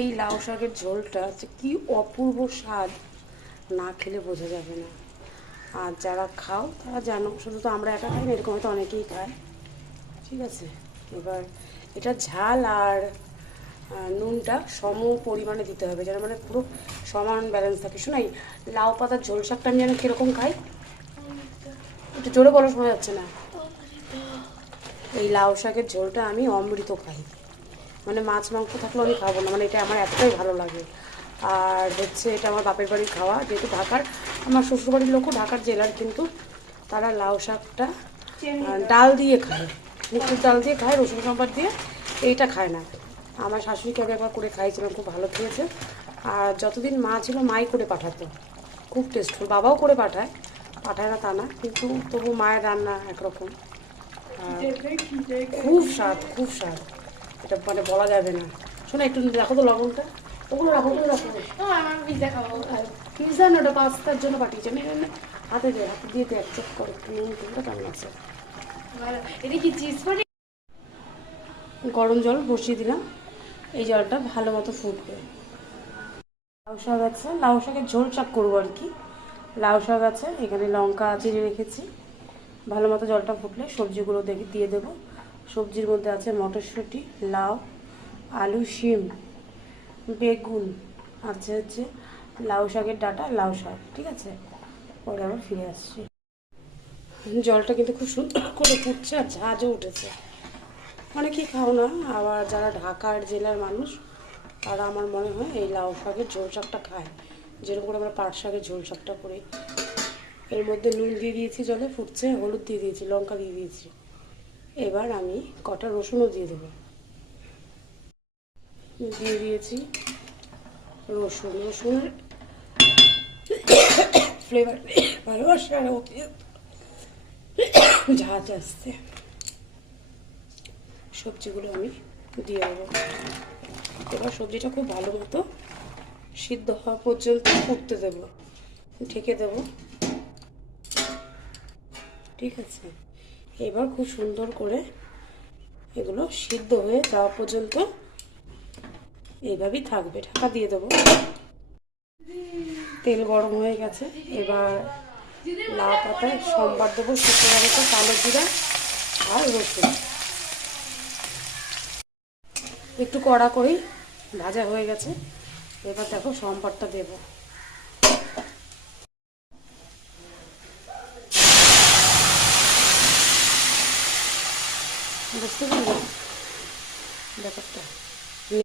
এই লাউ শাকের ঝোলটা যে কি অপূর্ব স্বাদ, না খেলে বোঝা যাবে না। আর যারা খাও তারা জানো, শুধু তো আমরা একা খাই না, এরকম হয়তো অনেকেই খায়। ঠিক আছে, এবার এটা ঝাল আর নুনটা সম পরিমাণে দিতে হবে, যেন মানে পুরো সমান ব্যালেন্স থাকে। শোনাই, লাউ পাতার ঝোল শাকটা আমি যেন কীরকম খাই, একটু জোরে বলা শোনা যাচ্ছে না। এই লাউ শাকের ঝোলটা আমি অমৃত খাই, মানে মাছ মাংস থাকলেও আমি খাবো না, মানে এটা আমার এতটাই ভালো লাগে। আর হচ্ছে এটা আমার বাপের বাড়ির খাওয়া, যেহেতু ঢাকার, আমার শ্বশুরবাড়ির লোকও ঢাকার জেলার, কিন্তু তারা লাউ শাকটা ডাল দিয়ে খায়, মুসুর ডাল দিয়ে খায়, রসুন সম্বাদ দিয়ে। এইটা খায় না। আমার শাশুড়িকে আমি একবার করে খাইছিলাম, খুব ভালো খেয়েছে। আর যতদিন মা ছিল মাই করে পাঠাতো, খুব টেস্টফুল। বাবাও করে পাঠায়, পাঠায় না তা না, কিন্তু তবু মায়ের রান্না একরকম। খুব স্বাদ, খুব স্বাদ, এটা মানে বলা যাবে না। শোনো, একটু রাখো তো লবণটা, ওগুলো রাখো, ওগুলো রাখো। আমার পিজ্জা খাবো। পিৎজা না, ওটা পাস্তার জন্য পাঠিয়েছি আমি। হাতে দিয়ে, হাতে দিয়ে এক চেক করো নুন টুনটা কেমন আছে। এটা কি চিজ পরে? গরম জল বসিয়ে দিলাম, এই জলটা ভালো মতো ফুটবে। লাউ শাক আছে, লাউ শাকের ঝোল শাক করবো আর কি। লাউ শাক আছে, এখানে লঙ্কা চিড়ে রেখেছি। ভালো মতো জলটা ফুটলে সবজিগুলো দিয়ে দেবো। সবজির মধ্যে আছে মটরশুঁটি, লাউ, আলু, শিম, বেগুন, আছে হচ্ছে লাউ শাকের ডাঁটা, লাউ শাক। ঠিক আছে, পরে আবার ফিরে আসছি। জলটা কিন্তু খুব সুন্দর করে ফুটছে আর ঝাঁঝও উঠেছে। অনেকেই খাও না, আবার যারা ঢাকার জেলার মানুষ তারা আমার মনে হয় এই লাউ শাকের ঝোল শাকটা খায়, যেরকম করে আমরা পাট শাকের ঝোল শাকটা করি। এর মধ্যে নুন দিয়ে দিয়েছি, জলে ফুটছে, হলুদ দিয়ে দিয়েছি, লঙ্কা দিয়ে দিয়েছি। এবার আমি কটা রসুনও দিয়ে দেবো, দিয়ে দিয়েছি রসুনের ফ্লেভার ভালোবাসে আর ঝাঁঝ আসছে। সবজিগুলো আমি দিয়ে দেবো। এবার সবজিটা খুব ভালো মতো সিদ্ধ হওয়া পর্যন্ত ফুটতে দেবো, ঢেকে দেবো। ঠিক আছে, এবার খুব সুন্দর করে এগুলো সিদ্ধ হয়ে যাওয়া পর্যন্ত এইভাবেই থাকবে, ঢাকা দিয়ে দেবো। তেল গরম হয়ে গেছে, এবার লাউ পাতায় সম্বার দেবো, শুকনো লঙ্কা, কালো জিরা আর রসুন। একটু কড়া করেই ভাজা হয়ে গেছে, এবার দেখো সম্বারটা দেবো। বুঝতে পারলাম ব্যাপারটা।